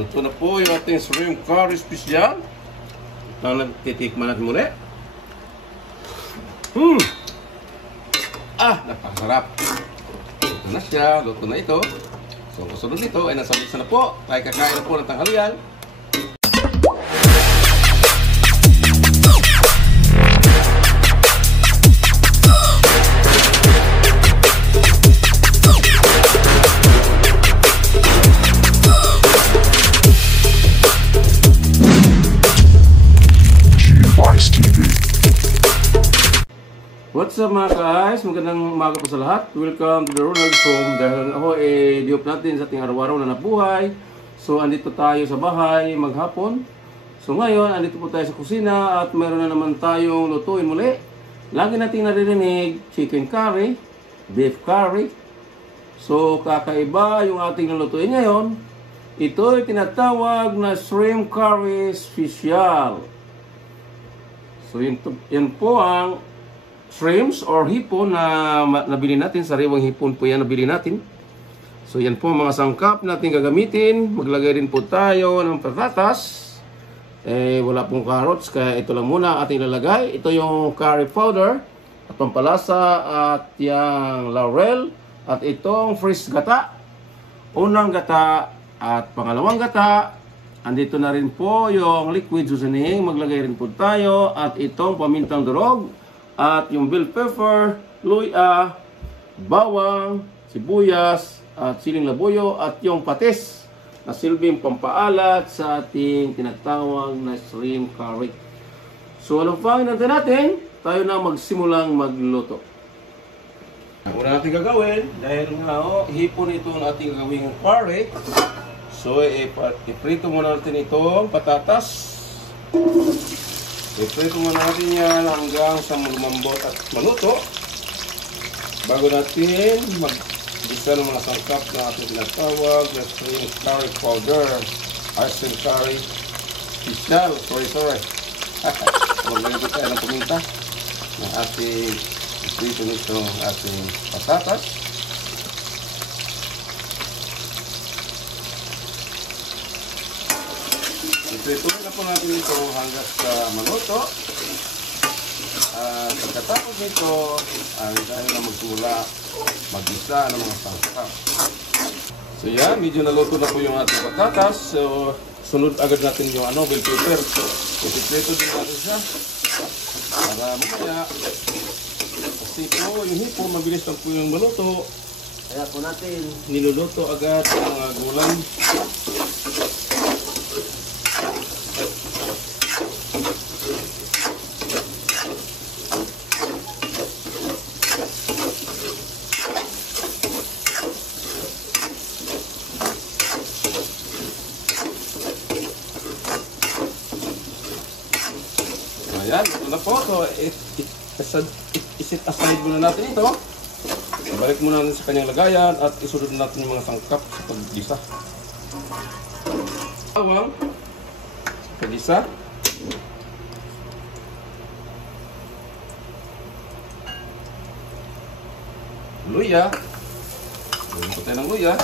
Luto na po yung ating shrimp curry special. Titikman natin muli. Napakasarap. Luto na siya. Luto na ito. So, kasunod nito ay nasa mesa na po. Tayo kakain na po ng tanghalian. What's up mga guys? Magandang umaga po sa lahat. Welcome to the Ronald's Home. Dahil ako diop natin sa ating araw-araw na nabuhay. So andito tayo sa bahay maghapon. So ngayon andito po tayo sa kusina at meron na naman tayong lutuin muli. Lagi nating naririnig chicken curry, beef curry. So kakaiba yung ating lutuin ngayon. Ito ay tinatawag na shrimp curry special. So yan po ang shrimps or hipon na nabili natin. Sariwang hipon po yan nabili natin. So yan po mga sangkap natin gagamitin. Maglagay rin po tayo ng patatas. Wala pong carrots kaya ito lang muna ating ilalagay. Ito yung curry powder at pampalasa at yung laurel at itong fresh gata. Unang gata at pangalawang gata. Andito na rin po yung liquid seasoning. Maglagay rin po tayo at itong pamintang durog. At yung bell pepper, luya, bawang, sibuyas, at siling labuyo, at yung patis na silbing pampaalat sa ating tinatawag na shrimp curry. So, anong pangin natin? Tayo na magsimulang magluto. Ang una natin gagawin, dahil nga hipon itong ating gagawing curry. So, iprito muna natin itong patatas. Iprito muna natin yan hanggang sa lumambot at maluto bago natin mag-isa ng mga sangkap na ating tinatawag na shrimp curry powder or shrimp curry special. Sorry. Maglalagay tayo ng paminta na ating iprito nito ating patatas. Iprito na po natin ito hanggang sa maluto. Pagkatapos nito, tayo na magsimula mag-isa ng mga sangkap. So yan, medyo naluto na po yung ating patatas. So, sunod agad natin yung bell pepper. Iprito din natin siya. Para mamaya, kasi po yung hipo, mabilis lang po yung maluto. Kaya po natin niluluto agad ang mga gulay. Ayan, ito na po. So, isit aside muna natin ito. Balik muna natin sa kanyang lagayan at isunod natin yung mga sangkap sa pag-gisa. Bawang, pag-gisa. Luya. Luya po tayo ng luya.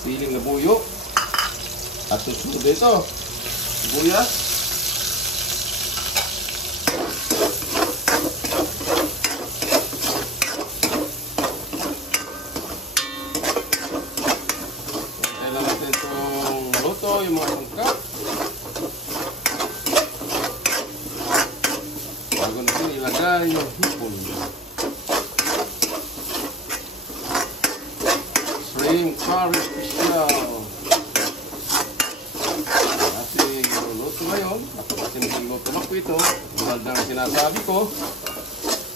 Siling na buyo. At susunod ito. Sibuyas. Yung mga sangkap bago natin ilagay yung hipon. Shrimp curry special ating luluto ngayon. Natin magluto na po ito. Tulad ng sinasabi ko,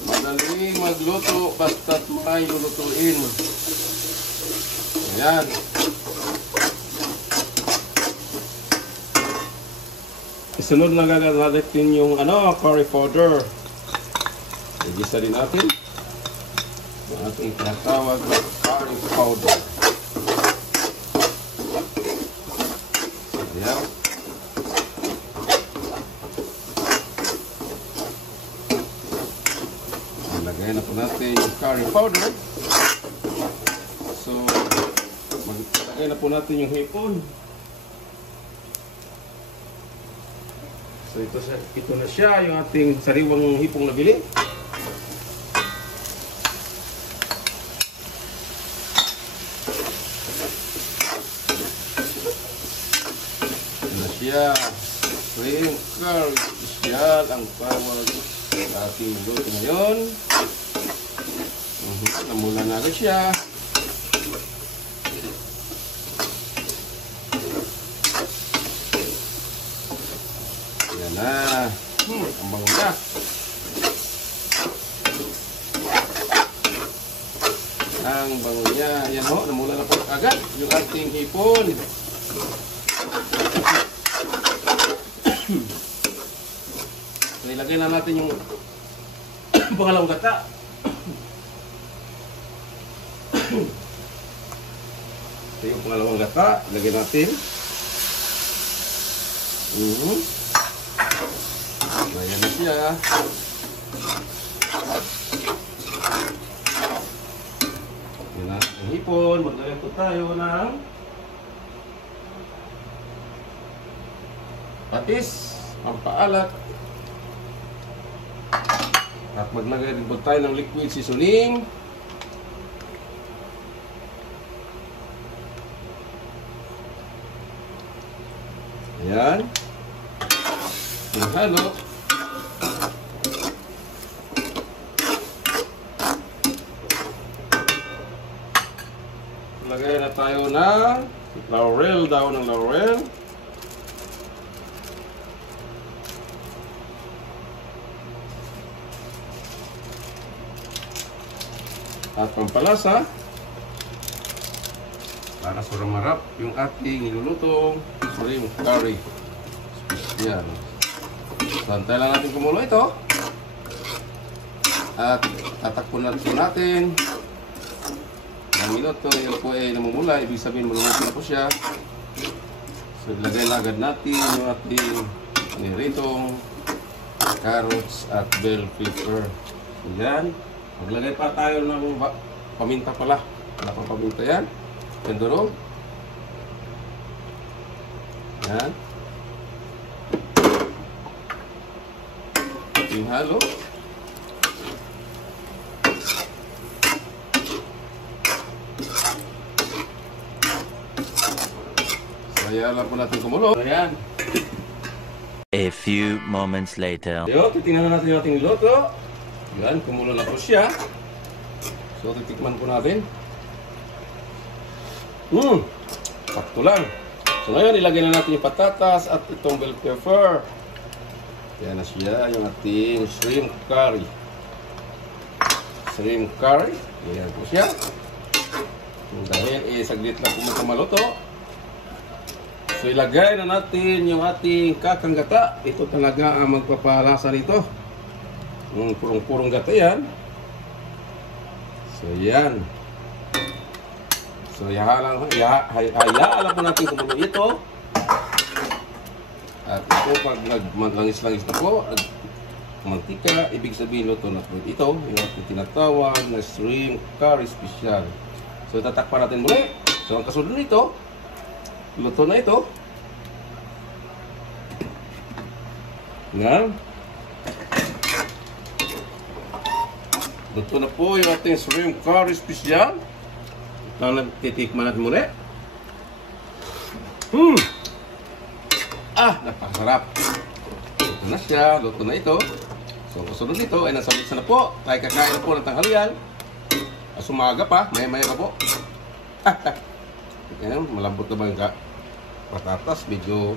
madaling magluto basta't may lulutuin. Ayan. Isunod na gagawin yung curry powder. Igisa din natin yung ating tinatawag na curry powder. Ayan. Lagay na po natin yung curry powder. So, maglagay na po natin yung hipon. So ito na siya, yung ating sariwang hipong nabili. Ito na siya. Shrimp curry special ang tawag sa ating luto ngayon. Namulan na agad siya. Yan na. Ang bango na. Ang bango niya. Yan ho, namulan na po agad yung ating hipon. So, ilagay na natin yung pangalawang gata. Ito yung pangalawang gata. Ilagay natin. Ayan na siya. Yan na ang hipon. Maglagay po tayo ng patis, pampaalat. At maglagay din po tayo ng liquid seasoning. Ayan. Halo. Lagay na tayo ng laurel, daon ng laurel. At pampalasa para sumarap yung ating nilulutong shrimp curry special. Santay lang natin kumulo ito. At tatakpan natin ng minuto. Yung po ay namumula, ibig sabihin maluluto na po siya. So ilagay na agad natin yung ating niritong carrots at bell pepper. Yan. Maglagay pa tayo ng paminta pala. Wala pang paminta yan. Pendurog. Yan. Ating halo. So, ayan lang po natin kumulo. Ayan. A few moments later. Yo, titingnan na natin yung ating luto. Yan, kumulo na po siya. So, titikman po natin. Sakto lang. So, ngayon, ilagay na natin yung patatas at itong bell pepper. Yan na siya, yung ating shrimp curry. Shrimp curry. Yan po siya. Dahil, saglit lang po maluto. So, ilagay na natin yung ating kakanggata. Ito talaga ang magpapalasa nito. Purong-purong gata yan. So, yan. So, hayaan lang po natin kumulo ito. At ito, pag nagmangis-langis na po, at mantika, ibig sabihin luto na po. Ito, yung ating tinatawag na shrimp curry special. So, tatakpan natin muli. So, ang kasunod nito, luto na ito. Yan. Luto na po yung ating shrimp curry special. Ito na titikman natin muli. Napakasarap. Luto na siya. Luto na ito. So, kasunod nito ay nasa mesa na po. Tayo kakain na po ng tanghalian. Sumaga pa. Maya-maya pa po. Ayan, malambot na ba yung patatas? Medyo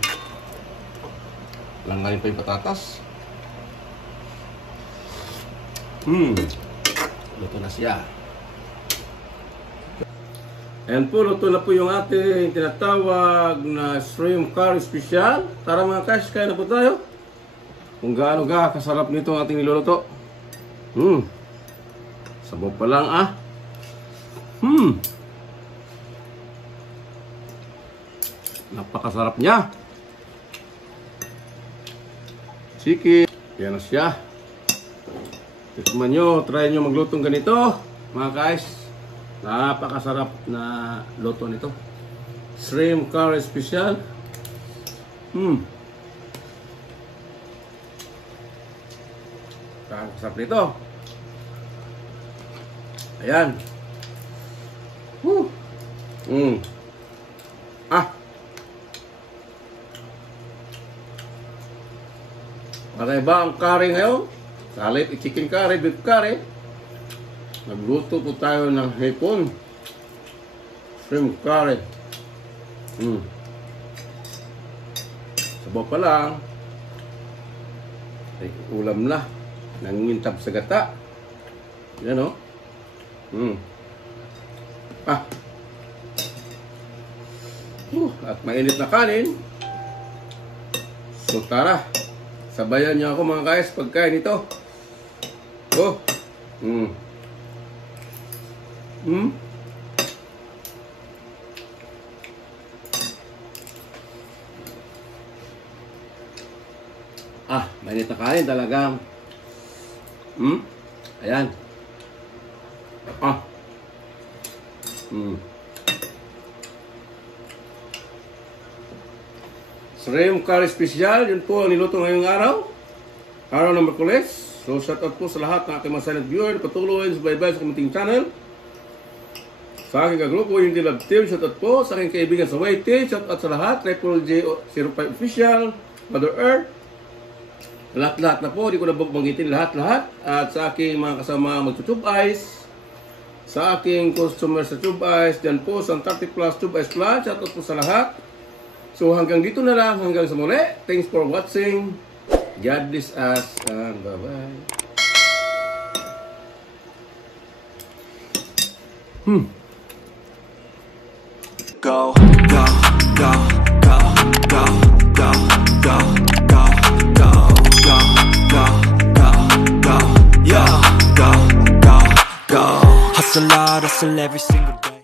langanin pa yung patatas. Luto na siya. Ayan po, luto na po yung ating tinatawag na shrimp curry special. Tara mga kash, kain na po tayo. Kung gaano kasarap nito ang ating niluluto. Sabaw pa lang Napakasarap niya. Sige. Yan na siya. Tikman nyo, try nyo maglutong ganito mga guys. Napakasarap na luto nito. Shrimp curry special. Napakasarap nito. Ayan. Woo! Kakaiba ang curry ngayon. Salit chicken curry, beef curry. Nagluto po tayo ng hipon. Shrimp curry. Sabaw pa lang. Ay, ulam na. Nangintab sa gata. Yan o. At mainit na kanin. So tara. Sabayan niyo ako mga guys pagkain ito. Mainit na kanin talagang. Ayan. Shrimp curry special, yun po ang niluto ngayong araw. Araw ng Merkules. So shout out po sa lahat ng aking mga silent viewer. Patuloy sa bye-bye sa aking channel. Sa aking kagrupo, yung Love Team, shout out po. Sa aking kaibigan sa YT, shout out sa lahat. Triple J05 Official, Mother Earth. Lahat-lahat na po, di ko na banggitin lahat-lahat. At sa aking mga kasama mag-Tube Eyes. Sa aking customer sa Tube Eyes, dyan po sa 30 Plus Tube Eyes Plan. Shout out po sa lahat. So hanggang dito na lang, hanggang sa muli. Thanks for watching. God bless us and bye-bye. Go, go, go, go, go, go, go, go, go, go, go, go, go, yeah, go, go, go. Hustle hard, hustle every single day.